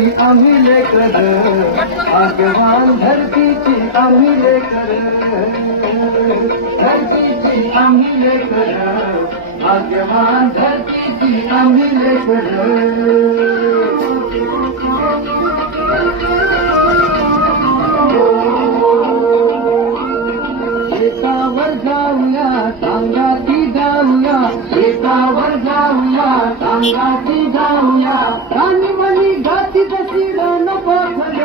धरतीची आम्ही लेकर, भाग्यवान धरतीची आम्ही लेकर, धरतीची आम्ही लेकर, भाग्यवान धरतीची आम्ही लेकर. शेतावर जाऊया सांगाती जाऊया, शेतावर जाऊया सांगाती जाऊया, राणीवणी गाती कशी रण पाखर,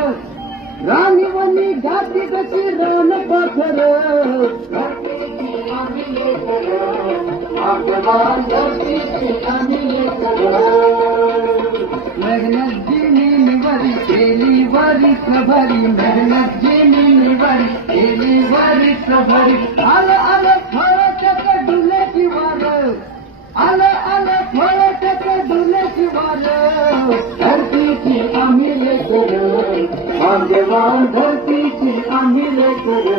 राणीवणी गाती कशी रण पाखर, धरतीची आम्ही लेकर, भाग्यवान धरतीची आम्ही लेकर. मेहनत जिनी निवरी केली वरीस भरी, मेहनत जिनी निवरी केली वरीस भरी, आलं आलं फळाच्या डुल्याची वार, आलं आलं फळाच्या डुल्याची वार, धरतीची आम्ही लेकर, भाग्यवान धरतीची आम्ही लेकर.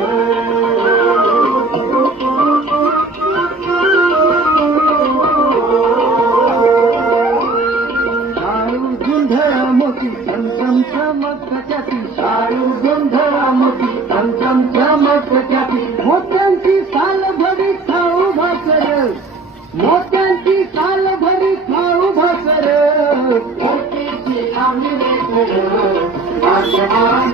मोती चमचम चमकत्याती, शाळू गोंधळा मोती चमचम चमकत्याती, मोत्यांची साल भरी खाऊ भाकर, मोत्यांची साल भरी खाऊ भाकर, धरतीची आम्ही लेकर, भाग्यवान